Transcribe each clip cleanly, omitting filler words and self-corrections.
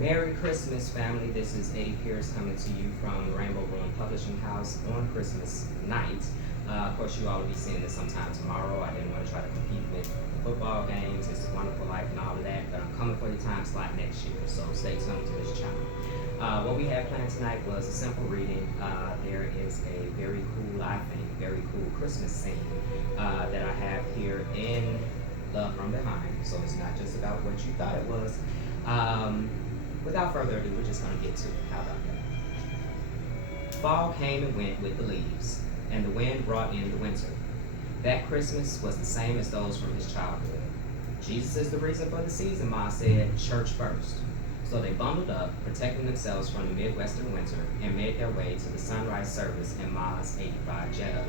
Merry Christmas, family. This is Eddie Pierce coming to you from the Rainbow Room Publishing House on Christmas night. Of course, you all will be seeing this sometime tomorrow. I didn't want to try to compete with the football games. It's a Wonderful Life and all of that, but I'm coming for your time slot next year, so stay tuned to this channel. What we had planned tonight was a simple reading. There is a very cool, I think, very cool Christmas scene that I have here in Love from Behind, so it's not just about what you thought it was. Without further ado, we're just going to get to it. How about that? Fall came and went with the leaves, and the wind brought in the winter. That Christmas was the same as those from his childhood. Jesus is the reason for the season, Ma said, church first. So they bundled up, protecting themselves from the Midwestern winter, and made their way to the sunrise service in Ma's 85 Jetta.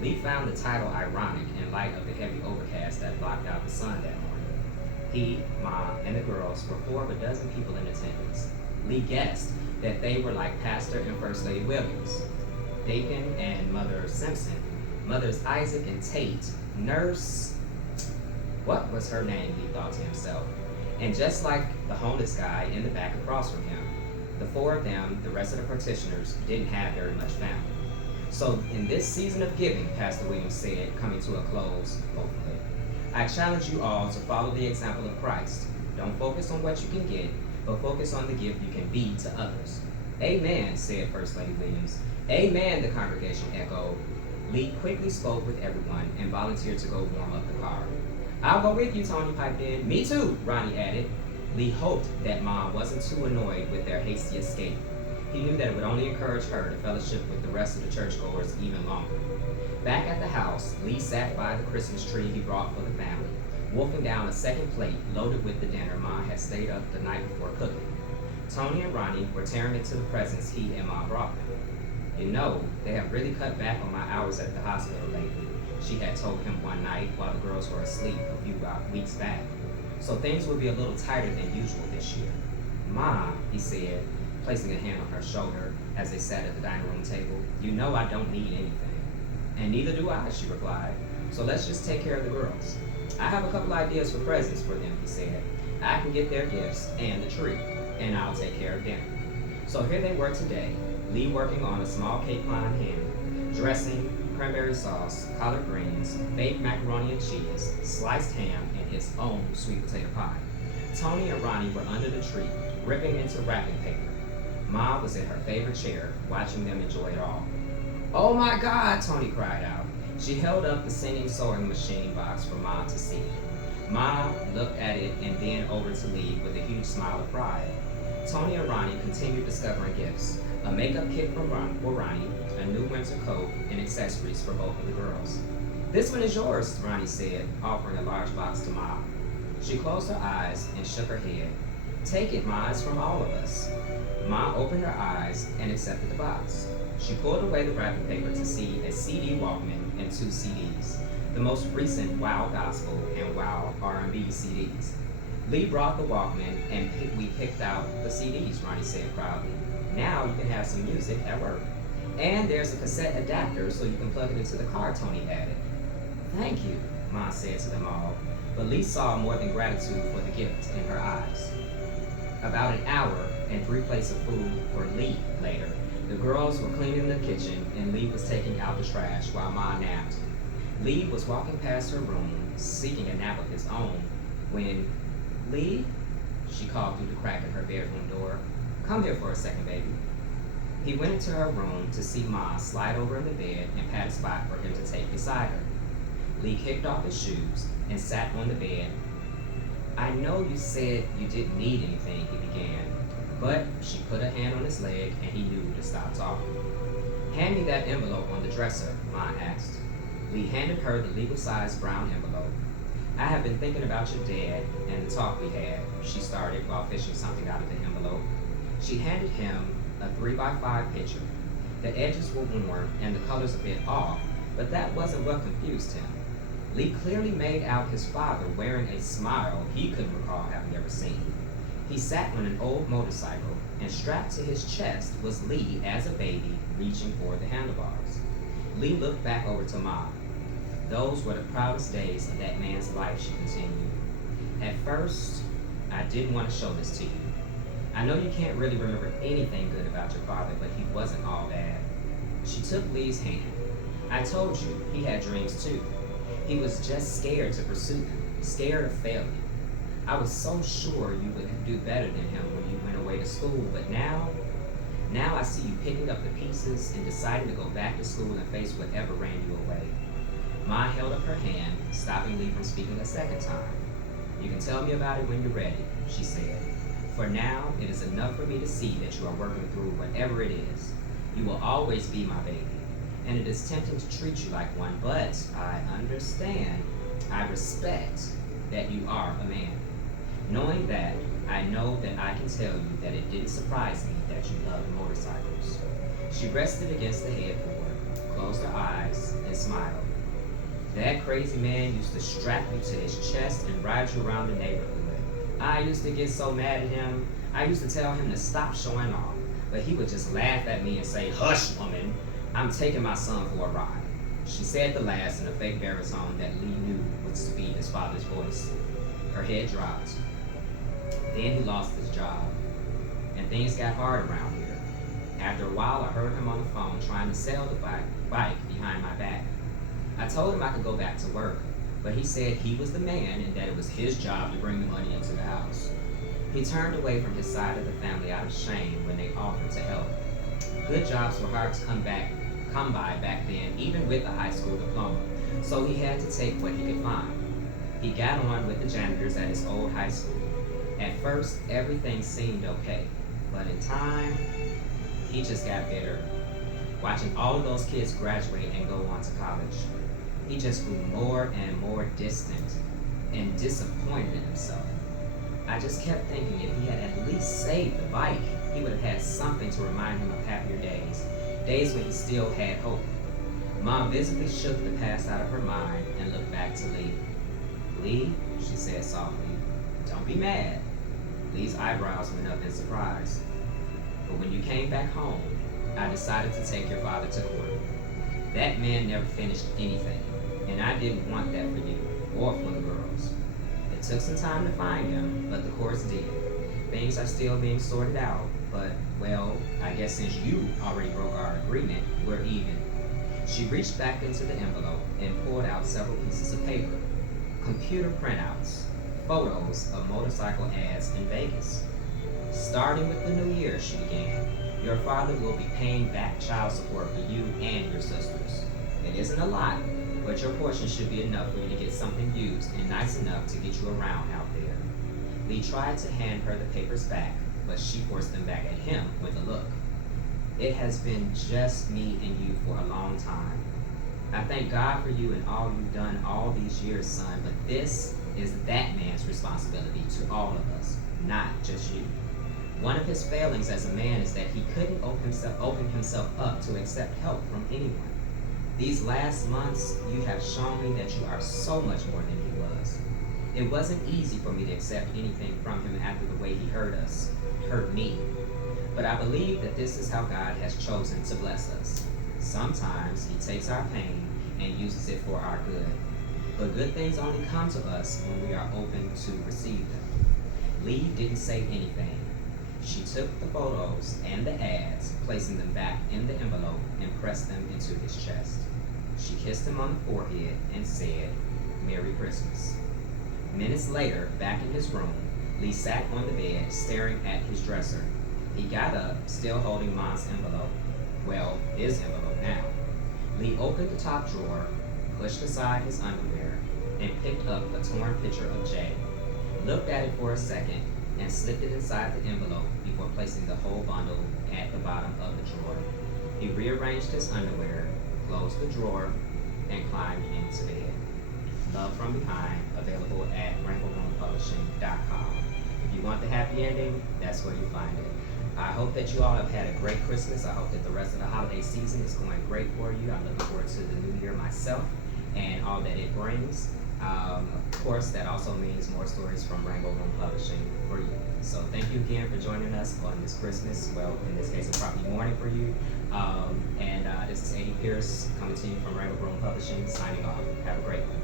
Lee found the title ironic in light of the heavy overcast that blocked out the sun that morning. He, Ma, and the girls were 4 of a dozen people in attendance. Lee guessed that they were like Pastor and First Lady Williams, Deacon and Mother Simpson, Mothers Isaac and Tate, Nurse, what was her name, he thought to himself. And just like the homeless guy in the back across from him, the 4 of them, the rest of the participants, didn't have very much family. So in this season of giving, Pastor Williams said, coming to a close, hopefully, I challenge you all to follow the example of Christ. Don't focus on what you can get, but focus on the gift you can be to others. Amen, said First Lady Williams. Amen, the congregation echoed. Lee quickly spoke with everyone and volunteered to go warm up the car. I'll go with you, Tony piped in. Me too, Ronnie added. Lee hoped that Mom wasn't too annoyed with their hasty escape. He knew that it would only encourage her to fellowship with the rest of the churchgoers even longer. Back at the house, Lee sat by the Christmas tree he brought for the family, wolfing down a second plate loaded with the dinner Ma had stayed up the night before cooking. Tony and Ronnie were tearing into the presents he and Ma brought them. You know, they have really cut back on my hours at the hospital lately, she had told him one night while the girls were asleep a few weeks back. So things will be a little tighter than usual this year. Ma, he said, placing a hand on her shoulder as they sat at the dining room table, you know I don't need anything. And neither do I, she replied. So let's just take care of the girls. I have a couple ideas for presents for them, he said. I can get their gifts and the tree, and I'll take care of dinner. So here they were today, Lee working on a small cake line ham, dressing, cranberry sauce, collard greens, baked macaroni and cheese, sliced ham, and his own sweet potato pie. Tony and Ronnie were under the tree, ripping into wrapping paper. Ma was in her favorite chair, watching them enjoy it all. Oh my God, Tony cried out. She held up the singing sewing machine box for Ma to see. Ma looked at it and then over to Lee with a huge smile of pride. Tony and Ronnie continued discovering gifts. A makeup kit for Ronnie, a new winter coat, and accessories for both of the girls. This one is yours, Ronnie said, offering a large box to Ma. She closed her eyes and shook her head. Take it, Ma, it's from all of us. Ma opened her eyes and accepted the box. She pulled away the wrapping paper to see a CD Walkman and 2 CDs, the most recent Wow Gospel and Wow R&B CDs. Lee brought the Walkman and we picked out the CDs, Ronnie said proudly. Now you can have some music at work. And there's a cassette adapter so you can plug it into the car, Tony added. Thank you, Ma said to them all, but Lee saw more than gratitude for the gift in her eyes. About an hour and 3 plates of food for Lee later, the girls were cleaning the kitchen and Lee was taking out the trash while Ma napped. Lee was walking past her room, seeking a nap of his own, when, Lee, she called through the crack in her bedroom door, come here for a second, baby. He went into her room to see Ma slide over in the bed and pat a spot for him to take beside her. Lee kicked off his shoes and sat on the bed. I know you said you didn't need anything, he began, but she put a hand on his leg and he knew to stop talking. Hand me that envelope on the dresser, Ma asked. Lee handed her the legal-sized brown envelope. I have been thinking about your dad and the talk we had, she started while fishing something out of the envelope. She handed him a 3x5 picture. The edges were worn and the colors a bit off, but that wasn't what confused him. Lee clearly made out his father wearing a smile he couldn't recall having ever seen. He sat on an old motorcycle, and strapped to his chest was Lee as a baby, reaching for the handlebars. Lee looked back over to Ma. Those were the proudest days of that man's life, she continued. At first, I didn't want to show this to you. I know you can't really remember anything good about your father, but he wasn't all bad. She took Lee's hand. I told you, he had dreams too. He was just scared to pursue them, scared of failing. I was so sure you would do better than him when you went away to school, but now I see you picking up the pieces and deciding to go back to school and face whatever ran you away. Ma held up her hand, stopping Lee from speaking a second time. You can tell me about it when you're ready, she said. For now, it is enough for me to see that you are working through whatever it is. You will always be my baby, and it is tempting to treat you like one, but I understand, I respect that you are a man. Knowing that, I know that I can tell you that it didn't surprise me that you loved motorcycles. She rested against the headboard, closed her eyes, and smiled. That crazy man used to strap you to his chest and ride you around the neighborhood. I used to get so mad at him. I used to tell him to stop showing off, but he would just laugh at me and say, "Hush, woman, I'm taking my son for a ride." She said the last in a fake baritone that Lee knew was to be his father's voice. Her head dropped. Then he lost his job, and things got hard around here. After a while, I heard him on the phone trying to sell the bike behind my back. I told him I could go back to work, but he said he was the man and that it was his job to bring the money into the house. He turned away from his side of the family out of shame when they offered to help. Good jobs were hard to come by back then, even with a high school diploma, so he had to take what he could find. He got on with the janitors at his old high school. At first, everything seemed okay, but in time, he just got bitter. Watching all of those kids graduate and go on to college, he just grew more and more distant and disappointed in himself. I just kept thinking if he had at least saved the bike, he would have had something to remind him of happier days, days when he still had hope. Mom visibly shook the past out of her mind and looked back to Lee. "Lee," she said softly, "don't be mad." Lee's eyebrows went up in surprise. "But when you came back home, I decided to take your father to court. That man never finished anything, and I didn't want that for you, or for the girls. It took some time to find him, but the courts did. Things are still being sorted out, but, well, I guess since you already broke our agreement, we're even." She reached back into the envelope and pulled out several pieces of paper. Computer printouts, photos of motorcycle ads in Vegas. "Starting with the new year," she began, "your father will be paying back child support for you and your sisters. It isn't a lot, but your portion should be enough for you to get something used and nice enough to get you around out there." Lee tried to hand her the papers back, but she forced them back at him with a look. "It has been just me and you for a long time. I thank God for you and all you've done all these years, son, but this is that man's responsibility to all of us, not just you. One of his failings as a man is that he couldn't open himself up to accept help from anyone. These last months, you have shown me that you are so much more than he was. It wasn't easy for me to accept anything from him after the way he hurt me. But I believe that this is how God has chosen to bless us. Sometimes he takes our pain and uses it for our good. But good things only come to us when we are open to receive them." Lee didn't say anything. She took the photos and the ads, placing them back in the envelope, and pressed them into his chest. She kissed him on the forehead and said, "Merry Christmas." Minutes later, back in his room, Lee sat on the bed, staring at his dresser. He got up, still holding Mom's envelope. Well, his envelope now. Lee opened the top drawer, pushed aside his underwear, and picked up a torn picture of Jay, looked at it for a second, and slipped it inside the envelope before placing the whole bundle at the bottom of the drawer. He rearranged his underwear, closed the drawer, and climbed into bed. Love from Behind, available at Rarebird.com. If you want the happy ending, that's where you find it. I hope that you all have had a great Christmas. I hope that the rest of the holiday season is going great for you. I'm looking forward to the new year myself and all that it brings. Of course, that also means more stories from Rainbow Room Publishing for you. So thank you again for joining us on this Christmas, well, in this case, it's probably morning for you. This is Pear coming to you from Rainbow Room Publishing, signing off. Have a great one.